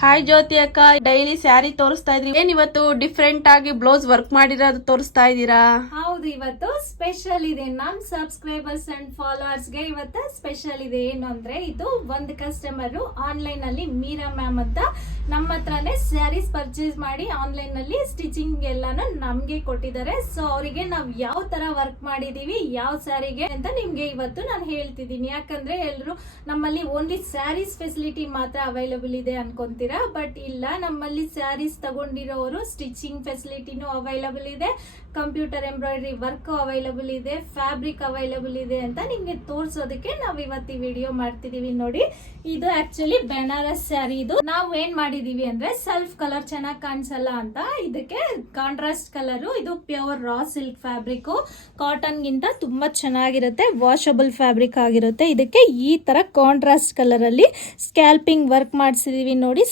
Hi ಜ್ಯೋತಿ ಅಕ್ಕ, daily sari ತೋರಿಸ್ತಾ ಇದ್ರಿ. ಏನ್ ಇವತ್ತು ಡಿಫ್ರೆಂಟ್ ಆಗಿ ಬ್ಲೌಸ್ ವರ್ಕ್ ಮಾಡಿರೋದು ತೋರಿಸ್ತಾ ಇದ್ದೀರಾ? ಹೌದು, ಇವತ್ತು ಸ್ಪೆಷಲ್ ಇದೆ. ನಮ್ ಸಬ್ಸ್ಕ್ರೈಬರ್ಸ್ ಅಂಡ್ ಫಾಲೋವರ್ಸ್ ಗೆ ಇವತ್ತು ಸ್ಪೆಷಲ್ ಇದೆ. ಏನು ಅಂದ್ರೆ, ಇದು ಒಂದು ಕಸ್ಟಮರ್ ಆನ್ಲೈನ್ ಅಲ್ಲಿ ಮೀರಾ ಮ್ಯಾಮ್ ಅಂತ ನಮ್ಮ ಹತ್ರನೇ ಸ್ಯಾರೀಸ್ ಪರ್ಚೇಸ್ ಮಾಡಿ ಆನ್ಲೈನ್ ನಲ್ಲಿ ಸ್ಟಿಚಿಂಗ್ ಎಲ್ಲಾನು ನಮ್ಗೆ ಕೊಟ್ಟಿದ್ದಾರೆ. ಸೊ ಅವರಿಗೆ ನಾವ್ ಯಾವ ತರ ವರ್ಕ್ ಮಾಡಿದೀವಿ, ಯಾವ ಸ್ಯಾರಿಗೆ ಅಂತ ನಿಮ್ಗೆ ಇವತ್ತು ನಾನು ಹೇಳ್ತಿದ್ದೀನಿ. ಯಾಕಂದ್ರೆ ಎಲ್ರು ನಮ್ಮಲ್ಲಿ ಓನ್ಲಿ ಸ್ಯಾರೀಸ್ ಫೆಸಿಲಿಟಿ ಮಾತ್ರ ಅವೈಲಬಲ್ ಇದೆ ಅನ್ಕೊಂತೀರಾ, ಬಟ್ ಇಲ್ಲ, ನಮ್ಮಲ್ಲಿ ಸ್ಯಾರೀಸ್ ತಗೊಂಡಿರೋರು ಸ್ಟಿಚಿಂಗ್ ಫೆಸಿಲಿಟಿನೂ ಅವೈಲಬಲ್ ಇದೆ, ಕಂಪ್ಯೂಟರ್ ಎಂಬ್ರಾಯ್ಡರಿ ವರ್ಕ್ ಅವೈಲಬಲ್ ಇದೆ, ಫ್ಯಾಬ್ರಿಕ್ ಅವೈಲಬಲ್ ಇದೆ ಅಂತ ನಿಮ್ಗೆ ತೋರ್ಸೋದಕ್ಕೆ ನಾವ್ ಇವತ್ತು ಈ ವಿಡಿಯೋ ಮಾಡ್ತಿದೀವಿ. ನೋಡಿ, ಇದು ಆಕ್ಚುಲಿ ಬೆನಾರಸ್ ಸ್ಯಾರಿ. ಇದು ನಾವು ಏನ್ ಮಾಡಿದೀವಿ ಅಂದ್ರೆ, ಸೆಲ್ಫ್ ಕಲರ್ ಚೆನ್ನಾಗಿ ಕಾಣಿಸಲ್ಲ ಅಂತ ಇದಕ್ಕೆ ಕಾಂಟ್ರಾಸ್ಟ್ ಕಲರ್. ಇದು pure raw silk fabric, cotton ಗಿಂತ ತುಂಬಾ ಚೆನ್ನಾಗಿರುತ್ತೆ, ವಾಷಬಲ್ ಫ್ಯಾಬ್ರಿಕ್ ಆಗಿರುತ್ತೆ. ಇದಕ್ಕೆ ಈ ತರ ಕಾಂಟ್ರಾಸ್ಟ್ ಕಲರ್ ಅಲ್ಲಿ ಸ್ಕ್ಯಾಲ್ಪಿಂಗ್ ವರ್ಕ್ ಮಾಡಿಸಿದೀವಿ. ನೋಡಿ,